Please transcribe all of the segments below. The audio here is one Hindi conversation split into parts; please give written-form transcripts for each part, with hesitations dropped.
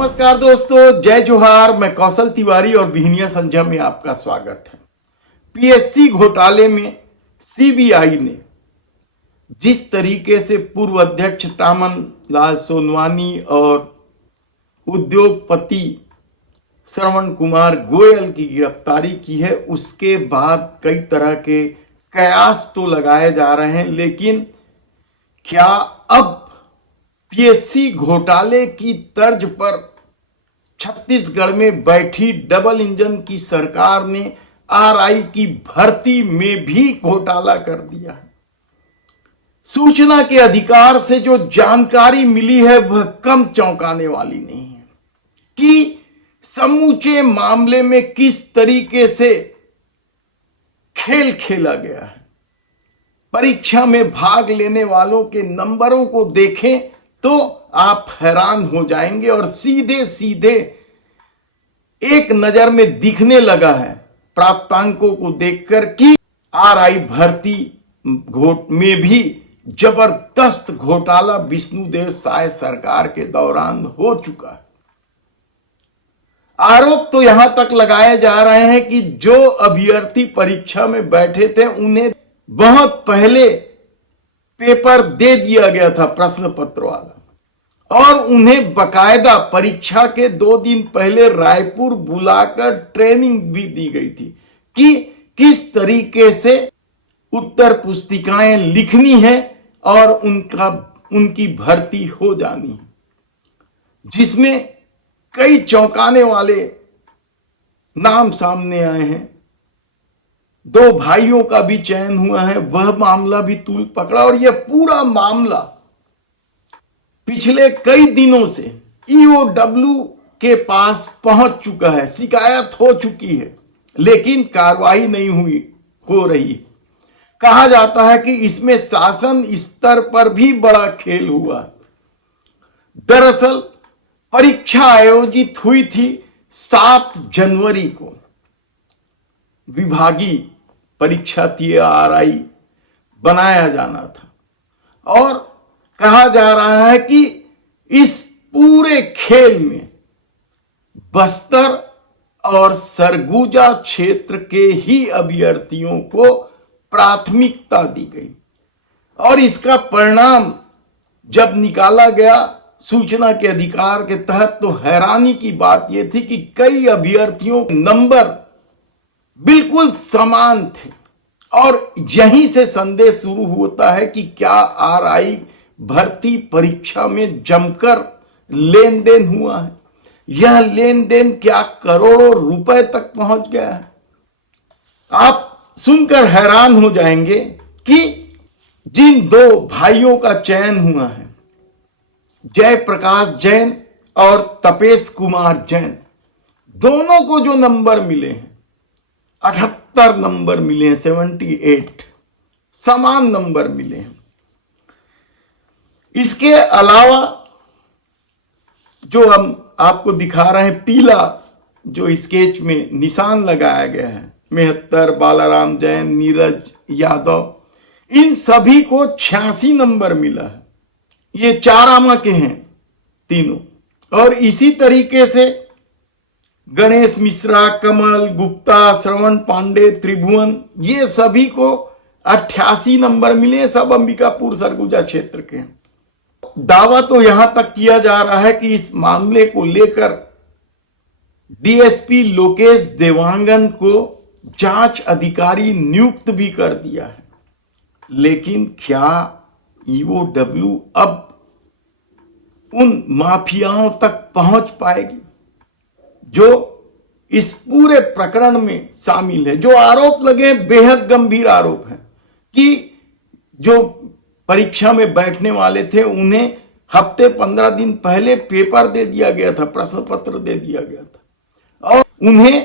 नमस्कार दोस्तों, जय जोहार। मैं कौशल तिवारी और बिहनिया संजय में आपका स्वागत है। पीएससी घोटाले में सीबीआई ने जिस तरीके से पूर्व अध्यक्ष टामन लाल सोनवानी और उद्योगपति श्रवण कुमार गोयल की गिरफ्तारी की है, उसके बाद कई तरह के कयास तो लगाए जा रहे हैं, लेकिन क्या अब पीएससी घोटाले की तर्ज पर छत्तीसगढ़ में बैठी डबल इंजन की सरकार ने आरआई की भर्ती में भी घोटाला कर दिया है। सूचना के अधिकार से जो जानकारी मिली है वह कम चौंकाने वाली नहीं है कि समूचे मामले में किस तरीके से खेल खेला गया है। परीक्षा में भाग लेने वालों के नंबरों को देखें तो आप हैरान हो जाएंगे और सीधे सीधे एक नजर में दिखने लगा है प्राप्तांकों को देखकर कि आरआई भर्ती में भी जबरदस्त घोटाला विष्णुदेव साय सरकार के दौरान हो चुका है। आरोप तो यहां तक लगाए जा रहे हैं कि जो अभ्यर्थी परीक्षा में बैठे थे उन्हें बहुत पहले पेपर दे दिया गया था प्रश्न पत्र वाला, और उन्हें बकायदा परीक्षा के 2 दिन पहले रायपुर बुलाकर ट्रेनिंग भी दी गई थी कि किस तरीके से उत्तर पुस्तिकाएं लिखनी है और उनकी भर्ती हो जानी है, जिसमें कई चौंकाने वाले नाम सामने आए हैं। 2 भाइयों का भी चयन हुआ है, वह मामला भी तूल पकड़ा, और यह पूरा मामला पिछले कई दिनों से ईओडब्ल्यू के पास पहुंच चुका है, शिकायत हो चुकी है, लेकिन कार्रवाई नहीं हो रही। कहा जाता है कि इसमें शासन स्तर पर भी बड़ा खेल हुआ। दरअसल परीक्षा आयोजित हुई थी 7 जनवरी को, विभागीय परीक्षा थी, आरआई बनाया जाना था, और कहा जा रहा है कि इस पूरे खेल में बस्तर और सरगुजा क्षेत्र के ही अभ्यर्थियों को प्राथमिकता दी गई, और इसका परिणाम जब निकाला गया सूचना के अधिकार के तहत तो हैरानी की बात यह थी कि कई अभ्यर्थियों के नंबर बिल्कुल समान थे, और यहीं से संदेह शुरू होता है कि क्या आरआई भर्ती परीक्षा में जमकर लेन देन हुआ है। यह लेन देन क्या करोड़ों रुपए तक पहुंच गया है। आप सुनकर हैरान हो जाएंगे कि जिन 2 भाइयों का चयन हुआ है, जयप्रकाश जैन और तपेश कुमार जैन, दोनों को जो नंबर मिले हैं 78 नंबर मिले हैं, 78 समान नंबर मिले हैं। इसके अलावा जो हम आपको दिखा रहे हैं पीला जो स्केच में निशान लगाया गया है, मेहत्तर, बालाराम जैन, नीरज यादव, इन सभी को 86 नंबर मिला है। ये चारामा के हैं तीनों, और इसी तरीके से गणेश मिश्रा, कमल गुप्ता, श्रवण पांडे, त्रिभुवन, ये सभी को 88 नंबर मिले। सब अंबिकापुर सरगुजा क्षेत्र के हैं। दावा तो यहां तक किया जा रहा है कि इस मामले को लेकर डीएसपी लोकेश देवांगन को जांच अधिकारी नियुक्त भी कर दिया है, लेकिन क्या ईओडब्ल्यू अब उन माफियाओं तक पहुंच पाएगी जो इस पूरे प्रकरण में शामिल है। जो आरोप लगे बेहद गंभीर आरोप है कि जो परीक्षा में बैठने वाले थे उन्हें हफ्ते 15 दिन पहले पेपर दे दिया गया था, प्रश्न पत्र दे दिया गया था, और उन्हें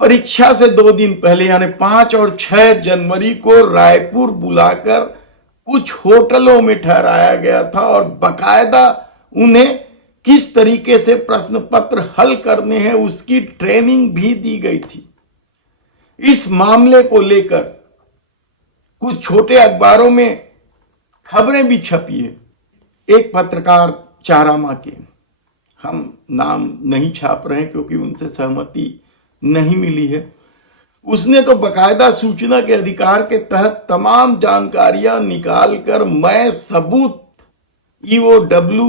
परीक्षा से 2 दिन पहले यानी 5 और 6 जनवरी को रायपुर बुलाकर कुछ होटलों में ठहराया गया था, और बकायदा उन्हें किस तरीके से प्रश्न पत्र हल करने हैं उसकी ट्रेनिंग भी दी गई थी। इस मामले को लेकर कुछ छोटे अखबारों में खबरें भी छपी है। एक पत्रकार चारामा के हम नाम नहीं छाप रहे हैं क्योंकि उनसे सहमति नहीं मिली है। उसने तो बकायदा सूचना के अधिकार के तहत तमाम जानकारियां निकालकर मैं सबूत ईओडब्ल्यू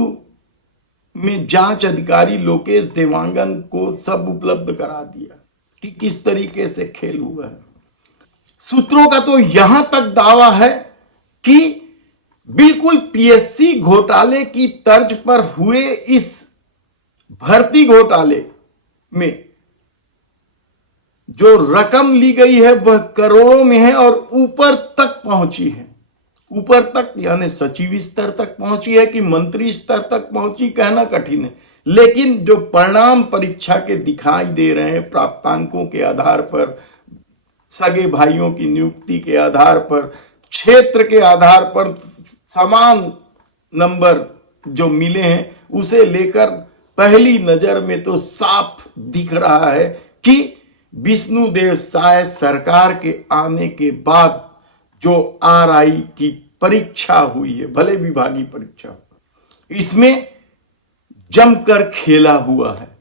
में जांच अधिकारी लोकेश देवांगन को सब उपलब्ध करा दिया कि किस तरीके से खेल हुआ है। सूत्रों का तो यहां तक दावा है कि बिल्कुल पीएससी घोटाले की तर्ज पर हुए इस भर्ती घोटाले में जो रकम ली गई है वह करोड़ों में है और ऊपर तक पहुंची है। ऊपर तक यानी सचिव स्तर तक पहुंची है कि मंत्री स्तर तक पहुंची, कहना कठिन है। लेकिन जो परिणाम परीक्षा के दिखाई दे रहे हैं प्राप्तांकों के आधार पर, सगे भाइयों की नियुक्ति के आधार पर, क्षेत्र के आधार पर समान नंबर जो मिले हैं, उसे लेकर पहली नजर में तो साफ दिख रहा है कि विष्णुदेव साय सरकार के आने के बाद जो आरआई की परीक्षा हुई है, भले विभागीय परीक्षा, इसमें जमकर खेला हुआ है।